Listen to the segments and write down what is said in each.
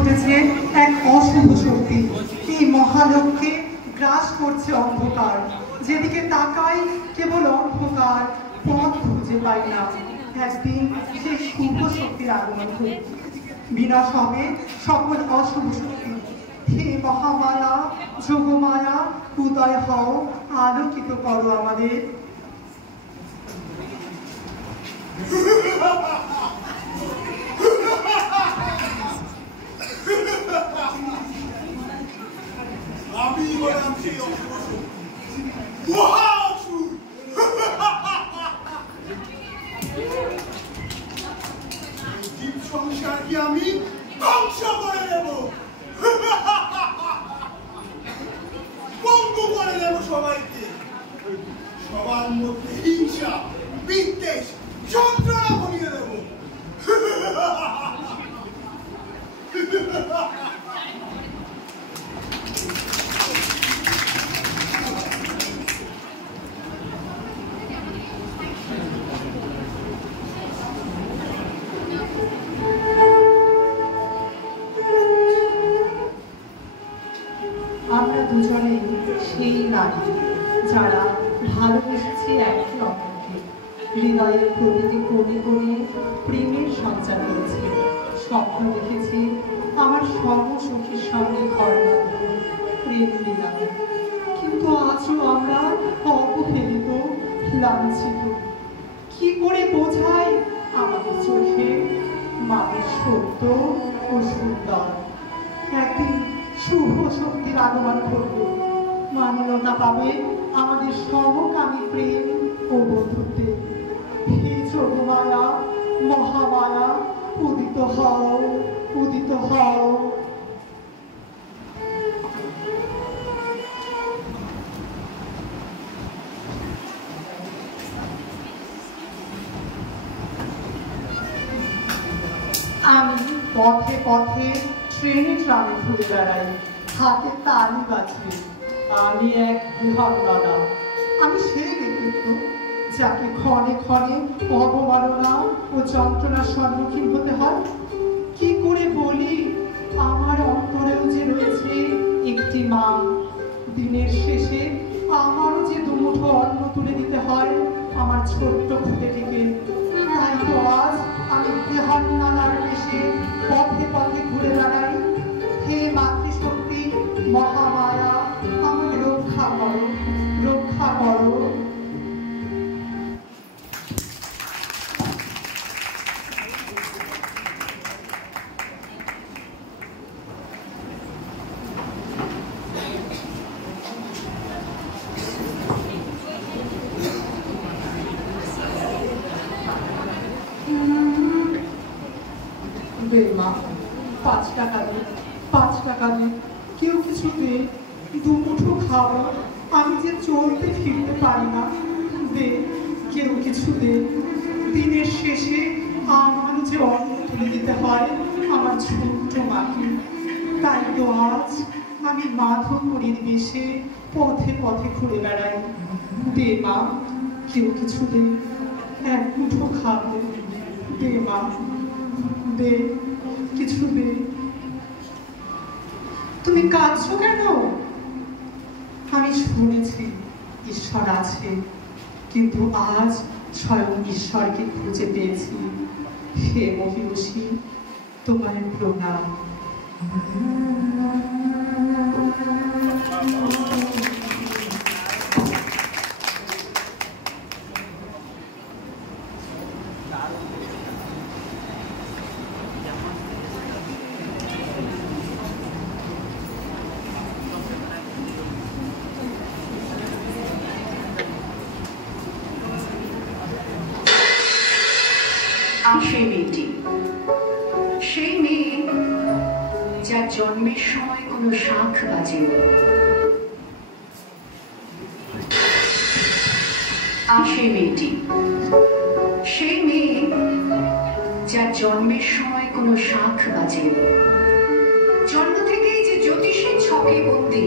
ঘটেছে এক অশুভ শক্তি। এই মহালোককে গ্রাস করছে অন্ধকার, যেদিকে তাকাই কেবল অন্ধকার, পথ খুঁজে পাই না। একদিন সেই শুভ শক্তির আগমন হবে, বিনাশ হবে সকল অশুভ শক্তি। হে মহামায়া, যোগমায়া, উদয় হও, আলোকিত করো আমাদের। আমি বললাম সেই অশুভ মহাসুর, জীব সংসারকে আমি ধ্বংস করে দেব, পঙ্গু করে দেব সবাইকে। সবার মধ্যে হিংসা, বিদ্বেষ, যন্ত্রণা ভরিয়ে দেব। আমরা দুজনে সেই নারী যারা ভালোবেসেছি একে অপরকে, হৃদয়ের প্রতিটি কোণে কোণে প্রেমের সঞ্চার করেছি, স্বপ্ন দেখেছি আমার সর্বসখীর সঙ্গে ঘর বাঁধব, প্রেম লীলা। কিন্তু আজও আমরা অবহেলিত, লাঞ্ছিত। কি করে বোঝাই আমাদের চোখে মানুষ সত্য ও সুন্দর? একদিন শুভ শক্তির আগমন ঘটবে, মানবতা পাবে আমাদের সমকামী প্রেম ও বন্ধুত্বে। হে যোগমায়া, মহামায়া, উদিত হও, উদিত হও। আমি পথে পথে ট্রেনে ট্রামে ঘুরে বেড়াই, হাতে তালি বাজে। আমি এক বিহঙ্গনা, আমি সেই ব্যক্তিত্ব যাকে ক্ষণে ক্ষণে অবমাননা ও যন্ত্রণার সম্মুখীন হতে হয়। কি করে বলি আমার অন্তরেও যে রয়েছে একটি মা, দিনের শেষে আমারও যে দুমুঠো অন্ন তুলে দিতে হয় আমার ছোট্ট খুঁটেটিকে। তাই তো আজ আমি বিহঙ্গনার বেশে পথে পথে ঘুরে বেড়াই। হে মাতৃশক্তি, মহামায়া, আমাকে রক্ষা করো, রক্ষা করো। দে মা, 5 টাকা দে, 5 টাকা দে, কেউ কিছু দে, দুমুঠো খাওয়া, আমি যে চলতে ফিরতে পারি না। দে, কেউ কিছু দে। দিনের শেষে আমার যে অন্ন তুলে দিতে হয় আমার ছোট্ট মাকে। তাই তো আজ আমি মাধবপুরীর বেশে পথে পথে ঘুরে বেড়াই। দে মা, কেউ কিছু দে, এক মুঠো খাবো। দে মা, দে, কিছু দে। তুমি কাঁদছো কেন? আমি শুনেছি ঈশ্বর আছে, কিন্তু আজ স্বয়ং ঈশ্বরকে খুঁজে পেয়েছি। হে মহিষী, তোমায় প্রণাম। সেই মেয়েটি, সেই মেয়ে যার জন্মের সময় কোনো শাঁখ বাজেনি। সেই মেয়েটি, সেই মেয়ে যার জন্মের সময় কোনো শাঁখ বাজেনি। জন্ম থেকেই যে জ্যোতিষের ছকে বন্দী,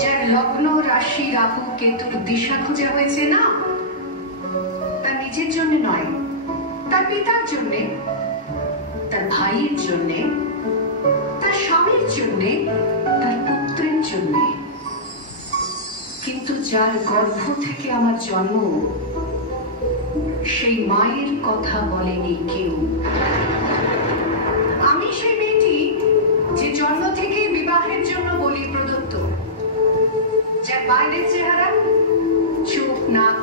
যার লগ্ন রাশি রাহু কেতুর দিশা খোঁজা হয়েছে না, তার নিজের জন্য নয়, তার পিতার জন্যে, তার ভাইয়ের জন্যে, জন্যে, তার পুত্রের জন্যে। কিন্তু যার গর্ভ থেকে আমার জন্ম, সেই মায়ের কথা বলেনি কেউ। আমি সেই মেয়েটি যে জন্ম থেকে বিবাহের জন্য বলি প্রদত্ত, যার বাইরের চেহারা, চোখ, নাক,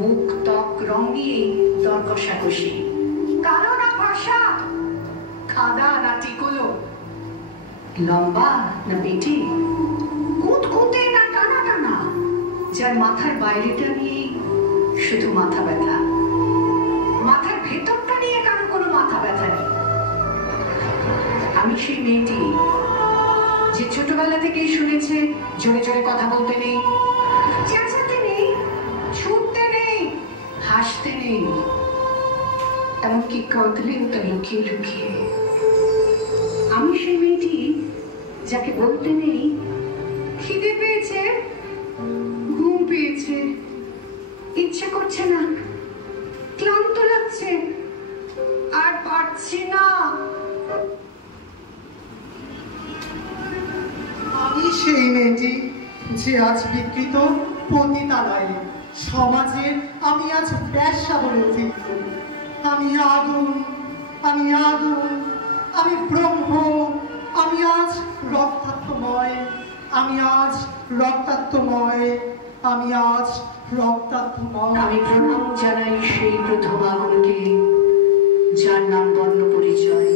মুখ, ত্বক, রং নিয়ে দর কষাকষি, কালো না ফর্সা, খাদা না টিকলো, লম্বা না পেটে, কুতকুতে না টানা টানা, যার মাথার বাইরেটা নিয়ে শুধু মাথা ব্যথা, মাথার ভেতরটা নিয়ে কারো কোনো মাথা ব্যথা নেই। আমি সেই মেয়েটি যে ছোটবেলা থেকেই শুনেছে জোরে জোরে কথা বলতে নেই, চেঁচাতে নেই, ছুটতে নেই, হাসতে নেই, এমনকি কাঁদলেও তা লুকিয়ে লুকিয়ে। আমি সেই মেয়েটি যাকে বলতে নেই খিদে পেয়েছে, ঘুম পেয়েছে, ইচ্ছে করছে না, ক্লান্ত লাগছে, আর পারছি না। আমি সেই মেয়েটি যে আজ বিকৃত পতিতালয়ে, সমাজে আমি আজ ব্যবসা বলে অভিজ্ঞ। আমি আগুন, আমি আগুন, আমি ব্রহ্ম, আমি আজ রক্তাক্তময়, আমি আজ রক্তাক্তময়, আমি আজ রক্তাক্তময়। আমি প্রণাম জানাই সেই প্রথম আগুনকে, যার নাম বর্ণ পরিচয়,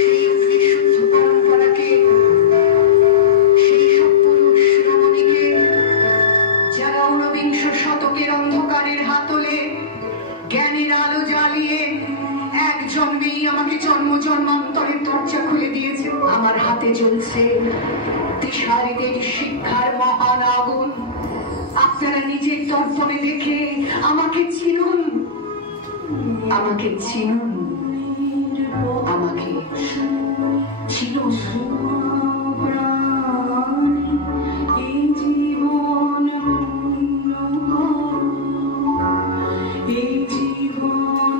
সেই বিশুদ্ধ পরম্পরাকে, সেই সব পুরুষ রমণীকে, যারা ঊনবিংশ শতকের অন্ধকারের হাতলে জ্ঞানের আলো জ্বালিয়ে এক জন্মেই আমাকে জন্ম জন্মান্তরের দরজা খুলে দিয়েছে। আমার হাতে জ্বলছে দিশারিদের শিক্ষার মহান আগুন। আপনারা নিজের দর্পণে দেখে আমাকে চিনুন, আমাকে চিনুন, আমাকে চিনুন। এই জীবন, এই জীবন,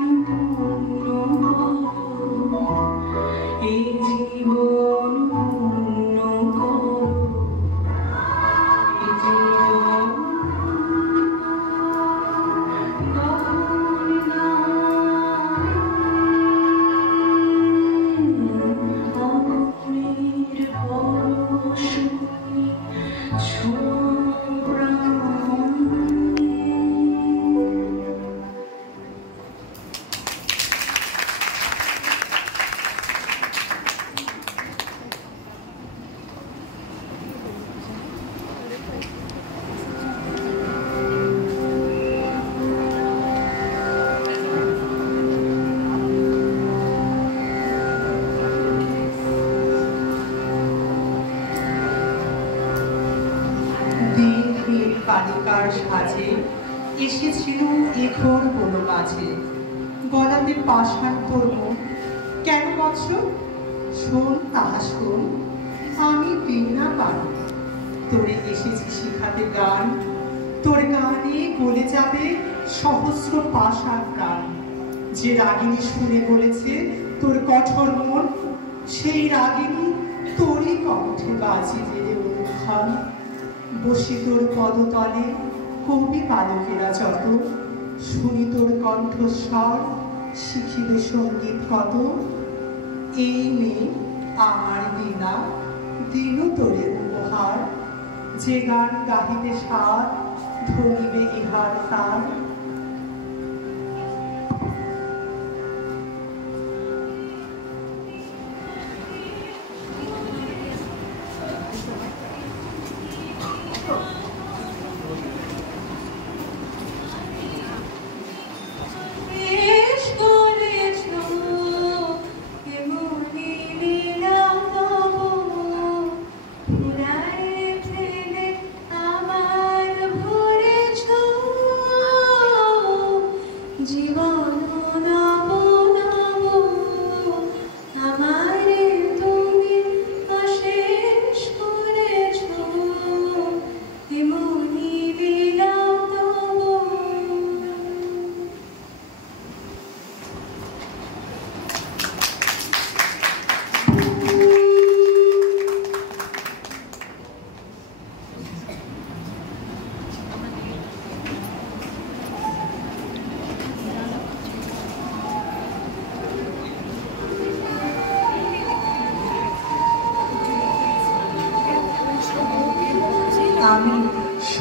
এই জীবন, বালিকার সাজে এসেছিল এঘোর কোনো কাজে। গলাতে পাষাণ তোর মন কেন বৎস? শোন তাহা শোন, আমি বীণা গান, তোরে এসেছি শিখাতে গান। তোর গানে গলে যাবে সহস্র পাষাণ প্রাণ। যে রাগিনী শুনে বলেছে তোর কঠোর মন, সেই রাগিনী তোরই কণ্ঠে বাজি জেলে অনুক্ষণ। বসে তোর পদতলে কবি বালকেরা যত, শুনি তোর কণ্ঠস্বর, শিখিবে সঙ্গীত কত। এই মেয়ে আমার বীণা, দিনু তোরে উপহার। যে গান গাহিতে সার, ধরিবে ইহার তার। আমার ভরেছ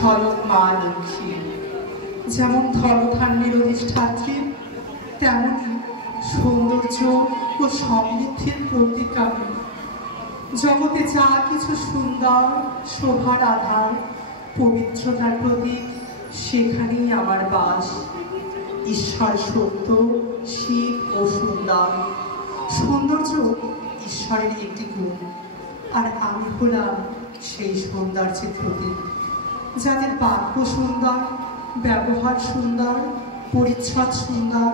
ঝলক মা লক্ষ্মী। যেমন ধনধান্যের অধিষ্ঠাত্রী, তেমনি সৌন্দর্য ও সমৃদ্ধির প্রতীক আমি। জগতে যা কিছু সুন্দর, শোভার আধার, পবিত্রতার প্রতীক, সেখানেই আমার বাস। ঈশ্বর সত্য, শিব ও সুন্দর। সৌন্দর্য ঈশ্বরের একটি গুণ, আর আমি হলাম সেই সৌন্দর্যের প্রতীক। যাদের বাক্য সুন্দর, ব্যবহার সুন্দর, পরিচ্ছদ সুন্দর,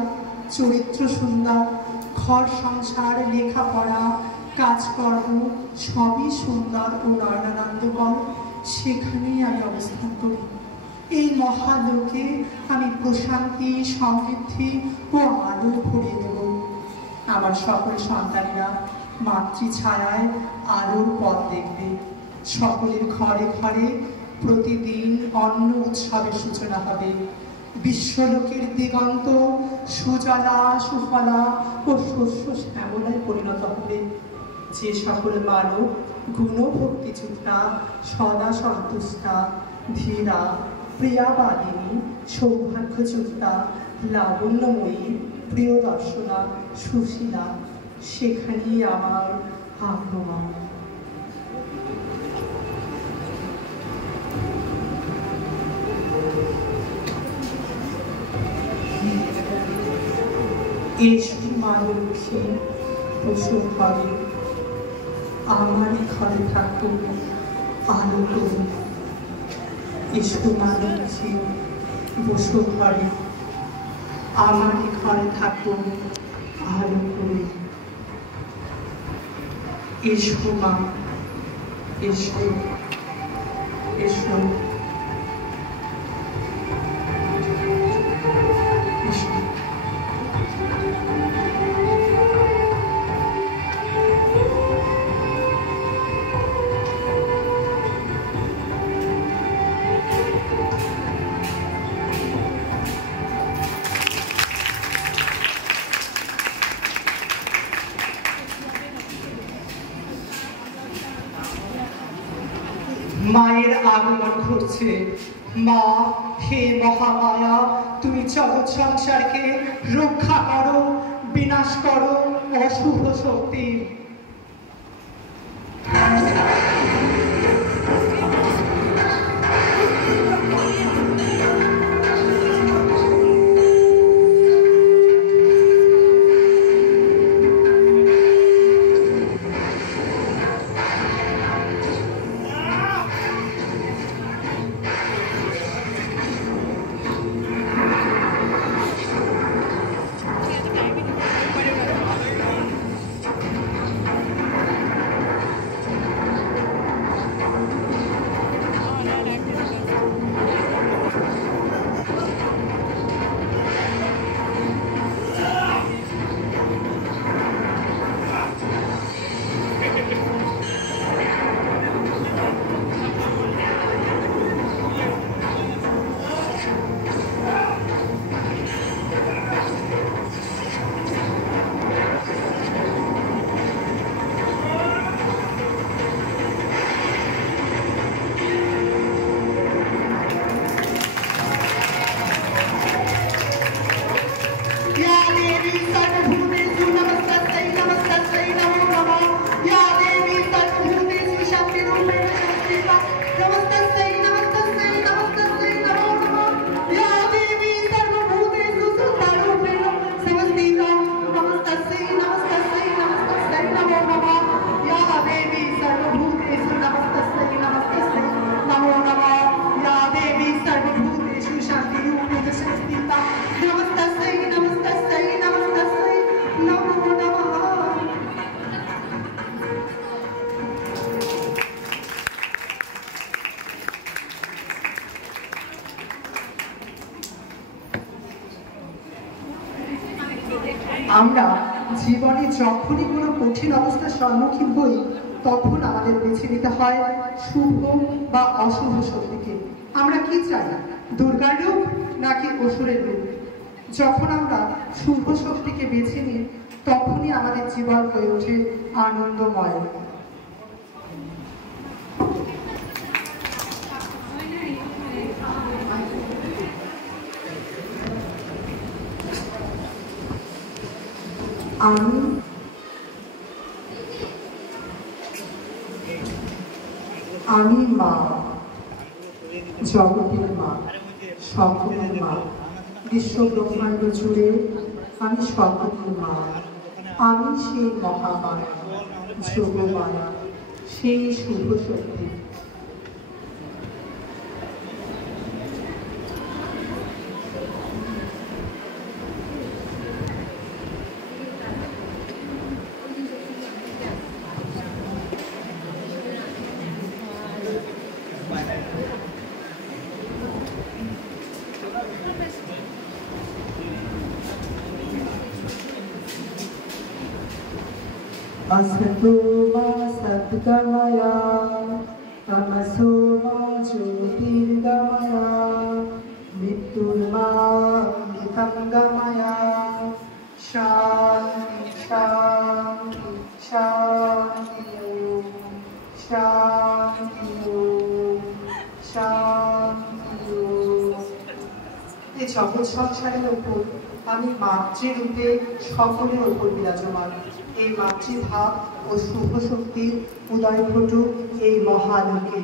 চরিত্র সুন্দর, ঘর সংসার, লেখাপড়া, কাজকর্ম সবই সুন্দর ও নয়নানন্দকর, সেখানেই আমি অবস্থান করি। এই মহালোকে আমি প্রশান্তি, সমৃদ্ধি ও আলো ভরিয়ে দেব। আমার সকল সন্তানেরা মাতৃছায়ায় আলোর পথ দেখবে। সকলের ঘরে ঘরে প্রতিদিন অন্ন উৎসবের সূচনা হবে। বিশ্বলোকের দিগন্ত সুজলা, সুফলা ও শস্য শ্যামলায় পরিণত হবে। যে সকল মানব গুণভক্তিযুক্তা, সদা সন্তুষ্টা, ধীরা, প্রিয়াবাদিনী, সৌভাগ্যযুক্তা, লাবণ্যময়ী, প্রিয় দর্শনা, সুশীলা, সেখানেই আমার আগমন। এসো মা লক্ষ্মী, বসো ঘরে, আমারই ঘরে থাকো আলো করে। এসো মা লক্ষ্মী, বসো ঘরে, আমারই ঘরে থাকো আলো করে। এসো মা, এসো, এসো, এসো। মায়ের আগমন ঘটছে। মা, হে মহামায়া, তুমি জগৎ সংসারকে রক্ষা করো, বিনাশ করো অশুভ শক্তি। আমরা জীবনে যখনই কোনো কঠিন অবস্থার সম্মুখীন হই, তখন আমাদের বেছে নিতে হয় শুভ বা অশুভ শক্তিকে। আমরা কি চাই, দুর্গার রূপ নাকি অসুরের রূপ? যখন আমরা শুভ শক্তিকে বেছে নিই, তখনই আমাদের জীবন হয়ে ওঠে আনন্দময়। আমি আমি মা, জগতের মা, সকলের মা, বিশ্ব ব্রহ্মাণ্ড জুড়ে আমি সকলের মা। আমি সেই মহামায়া, যোগমায়া, সেই শুভ শক্তি। असतो मा सद्गमया, तमसो मा ज्योतिर्गमया, मृत्युर्मा मृतङ्गमया। शान्ति शान्ति शान्ति ओम, शान्ति ओम, शान्ति ओम। এই জগৎ সংসারের ওপর আমি মাতৃরূপে সকলের ওপর বিরাজমান। এই মাতৃভাব ও শুভ শক্তির উদয় ঘটুক এই মহালোকে।